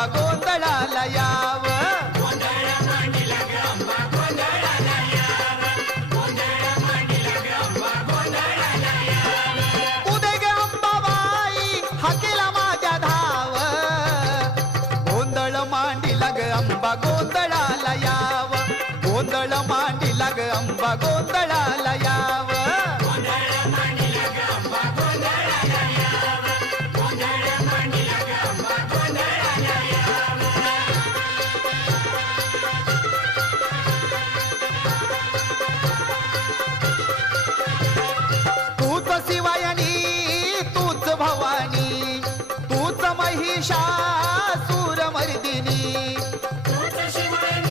अंबा गोंधळाला याव. उदे ग अंबाबाई हाकेला माझ्या धाव. गोंधळ मांडीला ग अंबा गोंधळाला याव. गोंधळ मांडीला ग अंबा गोंधळाला याव. तूच शिवायणी तूच भवानी तूच महिषासूर मर्दिनी.